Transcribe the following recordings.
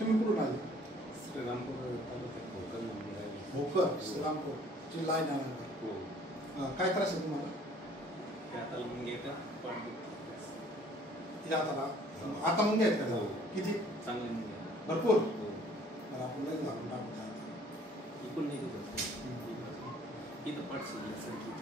तुम्ही कुठून आले? श्रीरामपूर तालुक्यात भोकर मंदिर आहे. भोकर श्रीरामपूरची लाईन आहे. हो. काय त्रास आहे तुम्हाला? हाताला मुंगे का पाठ हाताला आता मुंगे आहेत का? हो. किती? चांगले मुंगे भरपूर. हो. मला आपण नाही लागून टाकू द्या. इकडून नाही घेत इथं पाठ शिकले संगीत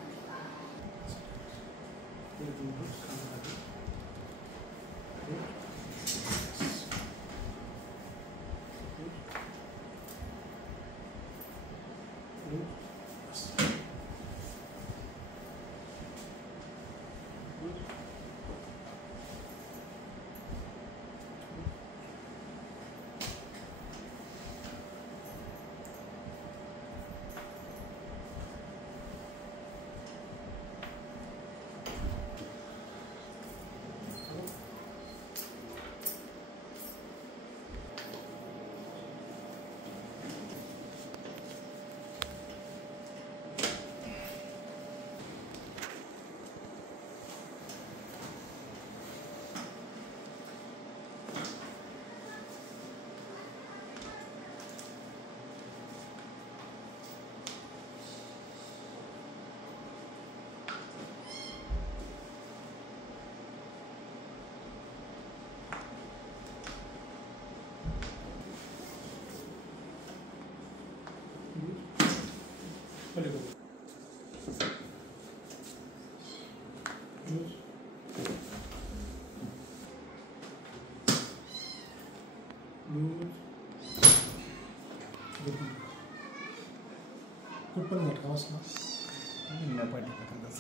कुठपर्यंत झटका बसला?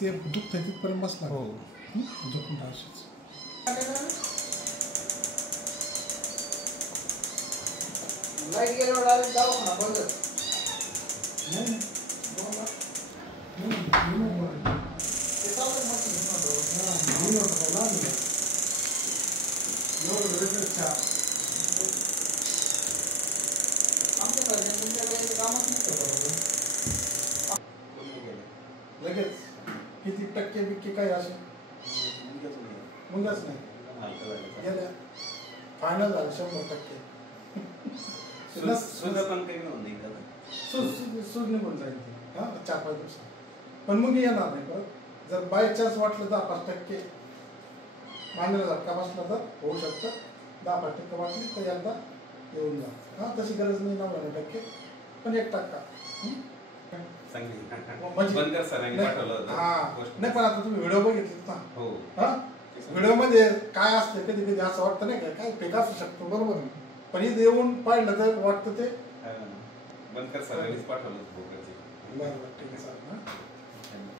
ते दुःख आहे तिथपर्यंत बसला. हो. झोपून राहायचीच. लाईट गेल्यावर डायरेक्ट दवाखाना बंद. नाही ते चालतं मशीन आमच्या तुमच्या काही कामच नाही करत. लगेच किती टक्के बिक्के काय असे मुंग्याच नाही गेल्या फायनल झालं 100%. सूज निघून जाईल ती 4-5 दिवसात. पण मग येणार नाही परत. जर बाय चान्स वाटलं 10-5% मांडीला झटका बसला तर होऊ शकतं. 10-5% वाटली तर एकदा येऊन जा. तशी गरज नाही 99%, पण 1%. नाही पण आता तुम्ही व्हिडिओ बघितले ना. व्हिडिओ मध्ये काय असतं कधी कधी असं वाटतं नाही का काय फेक असू शकतो. बरोबर. पण इथे येऊन पाहिलं तर वाटतं ते बंद कर सर पाठवलं. बरोबर ठीक आहे सर.